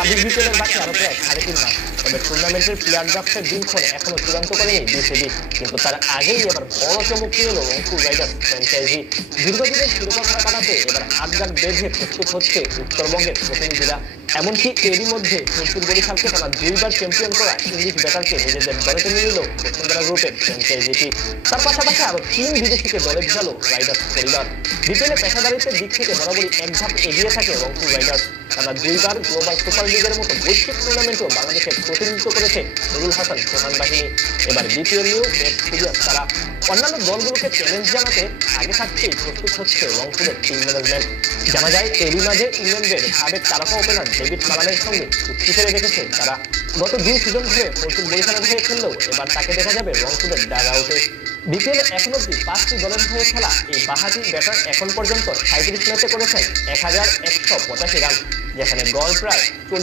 ছাব্বিশ বিপিএলের বাকি আরো প্রায় 3.5 মাস। তবে টুর্নামেন্টের প্লেয়ার ড্রাফটের দিনক্ষণ এখনো চূড়ান্ত করেনি বিসিবি, কিন্তু তার আগেই এবার বড় চমক নিয়ে এলো রংপুর রাইডার্স ফ্র্যাঞ্চাইজি। দীর্ঘদিনের শিরোপা কাটাতে এবার হাতঘাট বেঁধে প্রস্তুত হচ্ছে উত্তরবঙ্গের প্রতিনিধিরা। এমনকি এরই মধ্যে রংপুর বরিশালকে টানা 2বার চ্যাম্পিয়ন করা ইংলিশ ব্যাটারকে নিজেদের দলে টেনে নিল বসুন্ধরা গ্রুপের ফ্র্যাঞ্চাইজিটি। তার পাশাপাশি আরো 3 বিদেশিকে দলে ভেজালো রাইডার্স পরিবার। বিপিএলে পেশাদারিত্বের দিক থেকে বরাবরই এক ধাপ এগিয়ে থাকে রংপুর রাইডার্স। তারা 2বার গ্লোবাল সুপার লিগের মতো বৈশ্বিক টুর্নামেন্টও বাংলাদেশের প্রতিনিধিত্ব করেছে নুরুল হাসান প্রধান বাহিনী। এবার বিপিএল নিয়েও বেশ সিরিয়াস তারা। অন্যান্য দলগুলোকে চ্যালেঞ্জ জানাতে আগে থাকতেই প্রস্তুত হচ্ছে রংপুরের টিম ম্যানেজমেন্ট। জানা যায় এরই মাঝে ইংল্যান্ডের সাবেক তারকা ওপেনার ডেভিড মালানের সঙ্গে চুক্তি করে রেখেছে তারা। গত 2 সিজন ধরে ফরচুন বরিশালের হয়ে খেললেও এবার তাকে দেখা যাবে রংপুরের ডাগ আউটে। বিপিএলে এখন অব্দি 5টি দলের হয়ে খেলা এই বাহাতি ব্যাটার এখন পর্যন্ত 37 ম্যাচে করেছেন 1185 রান, যেখানে গড় প্রায়